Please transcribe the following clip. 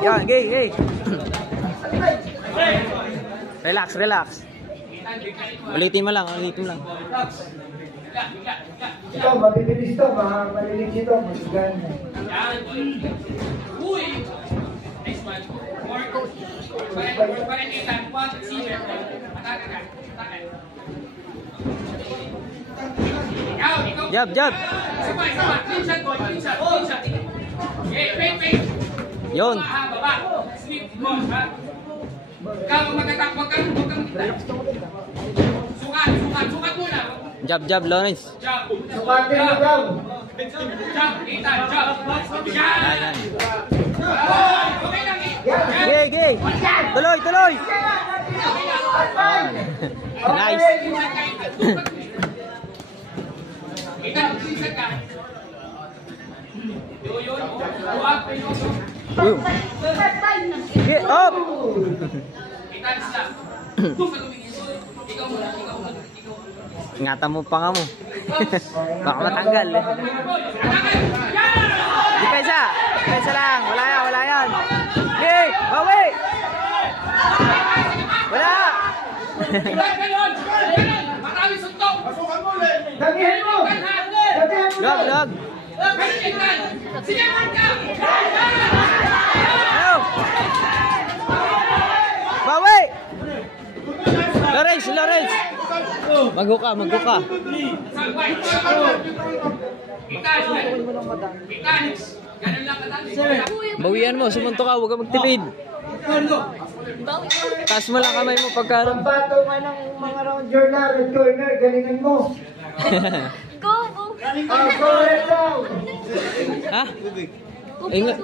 Yan, gay. Relax. Ulitin mo lang. Ito, mabibilis ito, malilig ito, masigan. Uy! Next one. More coach. Parang ilan. One, receiver. Atake ka. Ikaw. Jab. Sabay. Clean shot. Wait. Yun. Baba. Sweep. Ball. Ha? Ikaw, magkatakbo ka. Sukat muna. Jab, Lawrence. Jab. Sukatin mo daw. Jab. Ethan, jab. Yan. Okay lang. Gay. Tuloy. Nice. Ethan, clean ka. Yun. Get up. Ethan, stop. Ikaw muna. Ingatan mo pa nga mo. Baka matanggal. Depensa lang. Wala yan. Okay, bawi. Wala. Marami suntok. Damihan mo. Log. Sige, marka. Ayaw. Bawi. Lawrence. Maghuka. Bawian mo, sumunto ka, huwag ka magtipid. Taas mo lang kamay mo pagkaroon. Pambato ka ng mga round journal, red corner, galingan mo. Go! Go red daw. Ha? Ingat.